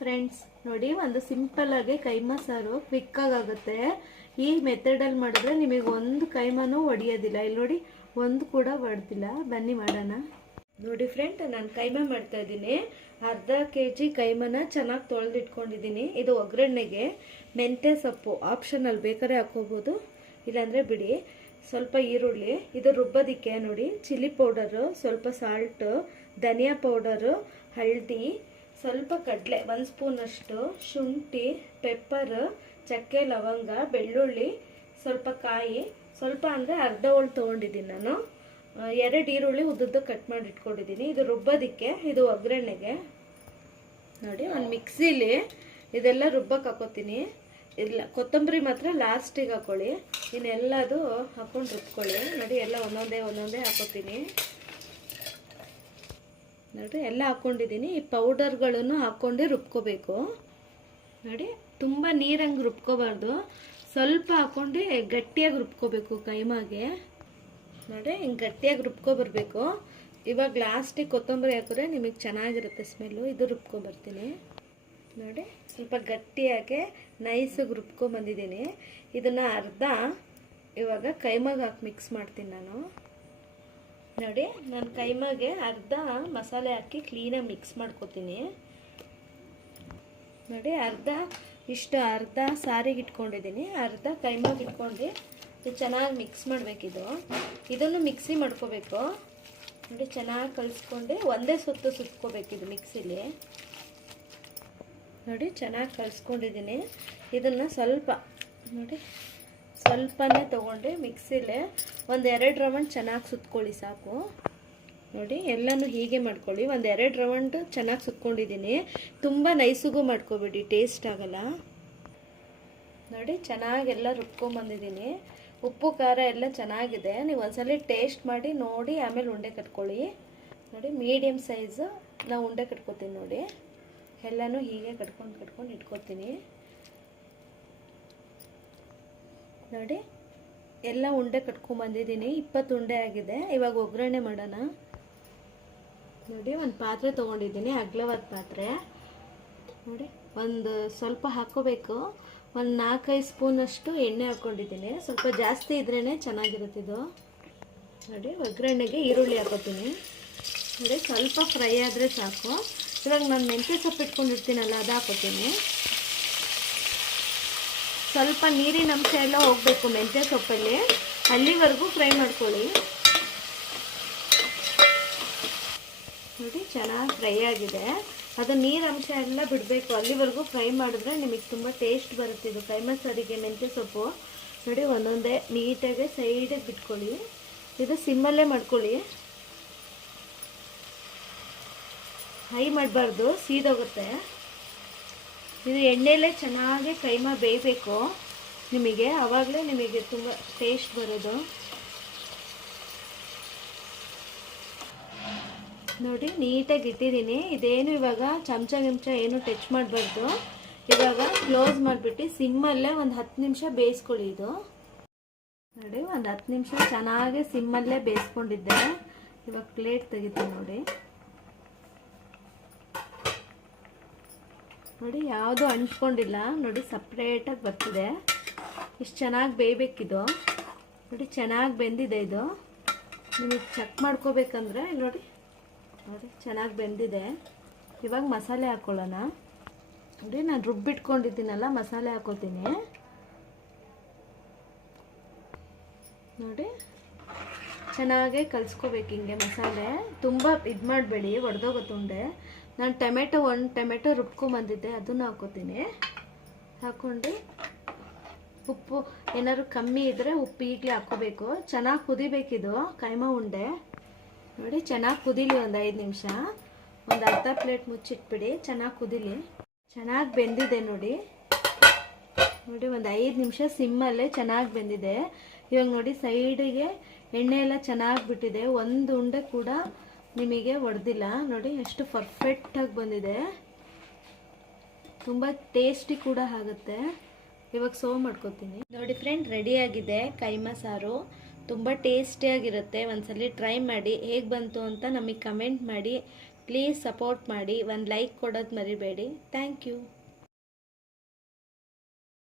Friends, ನೋಡಿ ಒಂದು simple ಆಗಿ ಕೈಮಾ ಸಾರು ಕ್ವಿಕ್ ಆಗುತ್ತೆ. ಈ ಮೆಥಡಲ್ಲಿ ಮಾಡಿದ್ರೆ ನಿಮಗೆ ಒಂದು ಕೈಮಾನು ಒಡೆಯೋದಿಲ್ಲ. ಇಲ್ಲಿ ನೋಡಿ, ಒಂದು ಕೂಡ ಒಡೆದಿಲ್ಲ. ಬನ್ನಿ ಮಾಡೋಣ. ನೋಡಿ ಫ್ರೆಂಡ್, ನಾನು ಕೈಮಾ ಮಾಡ್ತಾ ಇದ್ದೀನಿ. ಅರ್ಧ ಕೆಜಿ ಕೈಮಾನ ಚೆನ್ನಾಗಿ ತೊಳೆದಿಟ್ಕೊಂಡಿದ್ದೀನಿ. ಇದು ಒಗ್ಗರಣೆಗೆ ಮೆಂತ್ಯ ಸೊಪ್ಪು ಆಪ್ಷನಲ್, ಬೇಕಾದ್ರೆ ಹಾಕೋಬೋದು, ಇಲ್ಲಾಂದರೆ ಬಿಡಿ. ಸ್ವಲ್ಪ ಈರುಳ್ಳಿ, ಇದು ರುಬ್ಬೋದಕ್ಕೆ ನೋಡಿ ಚಿಲ್ಲಿ ಪೌಡರು, ಸ್ವಲ್ಪ ಸಾಲ್ಟು, ಧನಿಯಾ ಪೌಡರು, ಹಳದಿ, ಸ್ವಲ್ಪ ಕಡಲೆ, 1 ಸ್ಪೂನಷ್ಟು, ಶುಂಠಿ, ಪೆಪ್ಪರ್, ಚಕ್ಕೆ, ಲವಂಗ, ಬೆಳ್ಳುಳ್ಳಿ, ಸ್ವಲ್ಪ ಕಾಯಿ, ಸ್ವಲ್ಪ ಅಂದರೆ ಅರ್ಧ ಹೋಳು ತೊಗೊಂಡಿದ್ದೀನಿ ನಾನು. 2 ಈರುಳ್ಳಿ ಉದ್ದುದ್ದು ಕಟ್ ಮಾಡಿ ಇಟ್ಕೊಂಡಿದ್ದೀನಿ. ಇದು ರುಬ್ಬೋದಕ್ಕೆ, ಇದು ಒಗ್ಗರಣೆಗೆ. ನೋಡಿ, ಒಂದು ಮಿಕ್ಸಿಲಿ ಇದೆಲ್ಲ ರುಬ್ಬಕ್ಕೆ ಹಾಕೋತೀನಿ. ಇಲ್ಲ, ಕೊತ್ತಂಬರಿ ಮಾತ್ರ ಲಾಸ್ಟಿಗೆ ಹಾಕೊಳ್ಳಿ. ಇನ್ನೆಲ್ಲದು ಹಾಕೊಂಡು ರುಬ್ಕೊಳ್ಳಿ. ನೋಡಿ, ಎಲ್ಲ ಒಂದೊಂದೇ ಹಾಕೋತೀನಿ. ನೋಡಿ, ಎಲ್ಲ ಹಾಕ್ಕೊಂಡಿದ್ದೀನಿ. ಈ ಪೌಡರ್ಗಳನ್ನು ಹಾಕ್ಕೊಂಡು ರುಬ್ಕೋಬೇಕು. ನೋಡಿ, ತುಂಬ ನೀರಂಗೆ ರುಬ್ಕೋಬಾರ್ದು, ಸ್ವಲ್ಪ ಹಾಕ್ಕೊಂಡು ಗಟ್ಟಿಯಾಗಿ ರುಬ್ಕೋಬೇಕು ಕೈಮಾಗೆ. ನೋಡಿ, ಹಿಂಗೆ ಗಟ್ಟಿಯಾಗಿ ರುಬ್ಕೊಬರ್ಬೇಕು. ಇವಾಗ ಲಾಸ್ಟಿಗೆ ಕೊತ್ತಂಬರಿ ಹಾಕಿದ್ರೆ ನಿಮಗೆ ಚೆನ್ನಾಗಿರುತ್ತೆ ಸ್ಮೆಲ್ಲು. ಇದು ರುಬ್ಕೊಬರ್ತೀನಿ. ನೋಡಿ, ಸ್ವಲ್ಪ ಗಟ್ಟಿಯಾಗಿ ನೈಸಾಗಿ ರುಬ್ಕೊಂಬಂದಿದ್ದೀನಿ. ಇದನ್ನು ಅರ್ಧ ಇವಾಗ ಕೈಮಾಗೆ ಹಾಕಿ ಮಿಕ್ಸ್ ಮಾಡ್ತೀನಿ ನಾನು. ನೋಡಿ, ನಾನು ಕೈಮಾಗೆ ಅರ್ಧ ಮಸಾಲೆ ಹಾಕಿ ಕ್ಲೀನಾಗಿ ಮಿಕ್ಸ್ ಮಾಡ್ಕೊತೀನಿ. ನೋಡಿ, ಅರ್ಧ ಸಾರಿಗೆ ಇಟ್ಕೊಂಡಿದ್ದೀನಿ, ಅರ್ಧ ಕೈಮಾಗೆ ಇಟ್ಕೊಂಡು ಇದು ಚೆನ್ನಾಗಿ ಮಿಕ್ಸ್ ಮಾಡಬೇಕಿದು. ಇದನ್ನು ಮಿಕ್ಸಿ ಮಾಡ್ಕೋಬೇಕು. ನೋಡಿ, ಚೆನ್ನಾಗಿ ಕಲಿಸ್ಕೊಂಡು ಒಂದೇ ಸುತ್ಕೋಬೇಕಿದು ಮಿಕ್ಸಿಲಿ. ನೋಡಿ, ಚೆನ್ನಾಗಿ ಕಲಿಸ್ಕೊಂಡಿದ್ದೀನಿ. ಇದನ್ನು ಸ್ವಲ್ಪನೇ ತೊಗೊಂಡು ಮಿಕ್ಸಿಲೇ 1-2 ರೌಂಡ್ ಚೆನ್ನಾಗಿ ಸುತ್ಕೊಳ್ಳಿ ಸಾಕು. ನೋಡಿ, ಎಲ್ಲನೂ ಹೀಗೆ ಮಾಡ್ಕೊಳ್ಳಿ. 1-2 ರೌಂಡ್ ಚೆನ್ನಾಗಿ ಸುತ್ಕೊಂಡಿದ್ದೀನಿ. ತುಂಬ ನೈಸಿಗೂ ಮಾಡ್ಕೊಬೇಡಿ, ಟೇಸ್ಟ್ ಆಗಲ್ಲ. ನೋಡಿ, ಚೆನ್ನಾಗೆಲ್ಲ ರುಬ್ಕೊಂಬಂದಿದ್ದೀನಿ. ಉಪ್ಪು ಖಾರ ಎಲ್ಲ ಚೆನ್ನಾಗಿದೆ. ನೀವು ಒಂದ್ಸಲ ಟೇಸ್ಟ್ ಮಾಡಿ ನೋಡಿ, ಆಮೇಲೆ ಉಂಡೆ ಕಟ್ಕೊಳ್ಳಿ. ನೋಡಿ, ಮೀಡಿಯಮ್ ಸೈಜು ನಾವು ಉಂಡೆ ಕಟ್ಕೊತೀನಿ. ನೋಡಿ, ಎಲ್ಲನೂ ಹೀಗೆ ಕಟ್ಕೊಂಡು ಇಟ್ಕೊತೀನಿ. ನೋಡಿ, ಎಲ್ಲ ಉಂಡೆ ಕಟ್ಕೊಂಬಂದಿದ್ದೀನಿ. 20 ಉಂಡೆ ಆಗಿದೆ. ಇವಾಗ ಒಗ್ಗರಣೆ ಮಾಡೋಣ. ನೋಡಿ, ಒಂದು ಪಾತ್ರೆ ತೊಗೊಂಡಿದ್ದೀನಿ, ಅಗಲವಾದ ಪಾತ್ರೆ. ನೋಡಿ, ಒಂದು ಸ್ವಲ್ಪ ಹಾಕೋಬೇಕು. ಒಂದು 4-5 ಸ್ಪೂನಷ್ಟು ಎಣ್ಣೆ ಹಾಕ್ಕೊಂಡಿದ್ದೀನಿ. ಸ್ವಲ್ಪ ಜಾಸ್ತಿ ಇದ್ರೇ ಚೆನ್ನಾಗಿರುತ್ತಿದ್ದು. ನೋಡಿ, ಒಗ್ಗರಣೆಗೆ ಈರುಳ್ಳಿ ಹಾಕೋತೀನಿ. ನೋಡಿ, ಸ್ವಲ್ಪ ಫ್ರೈ ಆದರೆ ಸಾಕು. ಇವಾಗ ನಾನು ಮೆಂತ್ಯ ಸೊಪ್ಪು ಇಟ್ಕೊಂಡಿರ್ತೀನಲ್ಲ, ಅದು ಹಾಕೋತೀನಿ. ಸ್ವಲ್ಪ ನೀರಿನ ಅಂಶ ಎಲ್ಲ ಹೋಗಬೇಕು ಮೆಂತ್ಯ ಸೊಪ್ಪಲ್ಲಿ, ಅಲ್ಲಿವರೆಗೂ ಫ್ರೈ ಮಾಡ್ಕೊಳ್ಳಿ. ನೋಡಿ, ಚೆನ್ನಾಗಿ ಫ್ರೈ ಆಗಿದೆ. ಅದು ನೀರಂಶ ಎಲ್ಲ ಬಿಡಬೇಕು, ಅಲ್ಲಿವರೆಗೂ ಫ್ರೈ ಮಾಡಿದ್ರೆ ನಿಮಗೆ ತುಂಬ ಟೇಸ್ಟ್ ಬರುತ್ತೆ. ಇದು ಕೈಮಾ ಸಾರಿಗೆ ಮೆಂತ್ಯ ಸೊಪ್ಪು. ನೋಡಿ, ಒಂದೊಂದೇ ನೀಟಾಗಿ ಸೈಡಿಗೆ ಬಿಟ್ಕೊಳ್ಳಿ. ಇದು ಸಿಮ್ಮಲ್ಲೇ ಮಾಡ್ಕೊಳ್ಳಿ, ಹೈ ಮಾಡಬಾರ್ದು, ಸೀದೋಗುತ್ತೆ. ಇದು ಎಣ್ಣೆಲೇ ಚೆನ್ನಾಗಿ ಕೈಮಾ ಬೇಯಬೇಕು ನಿಮಗೆ, ಆವಾಗಲೇ ನಿಮಗೆ ತುಂಬ ಟೇಸ್ಟ್ ಬರೋದು. ನೋಡಿ, ನೀಟಾಗಿ ಇಟ್ಟಿದ್ದೀನಿ. ಇದೇನು ಇವಾಗ ಚಮಚ ಏನು ಟಚ್ ಮಾಡಬಾರ್ದು. ಇವಾಗ ಕ್ಲೋಸ್ ಮಾಡಿಬಿಟ್ಟು ಸಿಮ್ಮಲ್ಲೇ ಒಂದು 10 ನಿಮಿಷ ಬೇಯಿಸ್ಕೊಳ್ಳಿ. ಇದು ನೋಡಿ, ಒಂದು 10 ನಿಮಿಷ ಚೆನ್ನಾಗಿ ಸಿಮ್ಮಲ್ಲೇ ಬೇಯಿಸ್ಕೊಂಡಿದ್ದೆ. ಇವಾಗ ಪ್ಲೇಟ್ ತೆಗಿತೀನಿ. ನೋಡಿ, ಯಾವುದು ಅಂಟ್ಕೊಂಡಿಲ್ಲ. ನೋಡಿ, ಸಪ್ರೇಟಾಗಿ ಬರ್ತಿದೆ. ಇಷ್ಟು ಚೆನ್ನಾಗಿ ಬೇಯಬೇಕಿದು. ನೋಡಿ, ಚೆನ್ನಾಗಿ ಬೆಂದಿದೆ. ಇದು ನಿಮಗೆ ಚೆಕ್ ಮಾಡ್ಕೋಬೇಕಂದ್ರೆ ನೋಡಿ, ಚೆನ್ನಾಗಿ ಬೆಂದಿದೆ. ಇವಾಗ ಮಸಾಲೆ ಹಾಕ್ಕೊಳ್ಳೋಣ. ನೋಡಿ, ನಾನು ರುಬ್ಬಿಟ್ಕೊಂಡಿದ್ದೀನಲ್ಲ, ಮಸಾಲೆ ಹಾಕೋತೀನಿ. ನೋಡಿ, ಚೆನ್ನಾಗೇ ಕಲಿಸ್ಕೋಬೇಕು ಹಿಂಗೆ ಮಸಾಲೆ. ತುಂಬ ಇದು ಮಾಡಬೇಡಿ, ಒಡೆದೋಗುತ್ತೆ ಉಂಡೆ. ನಾನು ಒಂದು ಟೊಮೆಟೊ ರುಬ್ಕೊಂಬಂದಿದ್ದೆ, ಅದನ್ನು ಹಾಕೋತೀನಿ. ಹಾಕ್ಕೊಂಡು ಉಪ್ಪು ಏನಾದ್ರು ಕಮ್ಮಿ ಇದ್ದರೆ ಉಪ್ಪು ಈಗಲೇ ಹಾಕ್ಕೋಬೇಕು. ಚೆನ್ನಾಗಿ ಕುದಿಬೇಕಿದು ಕೈಮಾ ಉಂಡೆ. ನೋಡಿ, ಚೆನ್ನಾಗಿ ಕುದೀಲಿ ಒಂದು 5 ನಿಮಿಷ. ಒಂದು ಅರ್ಧ ಪ್ಲೇಟ್ ಮುಚ್ಚಿಟ್ಬಿಡಿ, ಚೆನ್ನಾಗಿ ಕುದೀಲಿ. ಚೆನ್ನಾಗಿ ಬೆಂದಿದೆ ನೋಡಿ. ಒಂದು 5 ನಿಮಿಷ ಸಿಮ್ಮಲ್ಲೇ ಚೆನ್ನಾಗಿ ಬೆಂದಿದೆ. ಇವಾಗ ನೋಡಿ, ಸೈಡಿಗೆ ಎಣ್ಣೆ ಎಲ್ಲ ಚೆನ್ನಾಗಿ ಬಿಟ್ಟಿದೆ. ಒಂದು ಉಂಡೆ ಕೂಡ ನಿಮಗೆ ಒಡೆದಿಲ್ಲ. ನೋಡಿ, ಎಷ್ಟು ಪರ್ಫೆಕ್ಟಾಗಿ ಬಂದಿದೆ. ತುಂಬ ಟೇಸ್ಟಿ ಕೂಡ ಆಗುತ್ತೆ. ಇವಾಗ ಸರ್ವ್ ಮಾಡ್ಕೊತೀನಿ. ನೋಡಿ ಫ್ರೆಂಡ್, ರೆಡಿಯಾಗಿದೆ ಕೈಮಾ ಸಾರು. ತುಂಬ ಟೇಸ್ಟಿಯಾಗಿರುತ್ತೆ. ಒಂದ್ಸಲಿ ಟ್ರೈ ಮಾಡಿ, ಹೇಗೆ ಬಂತು ಅಂತ ನಮಗೆ ಕಮೆಂಟ್ ಮಾಡಿ. ಪ್ಲೀಸ್ ಸಪೋರ್ಟ್ ಮಾಡಿ, ಒಂದು ಲೈಕ್ ಕೊಡೋದು ಮರಿಬೇಡಿ. Thank you.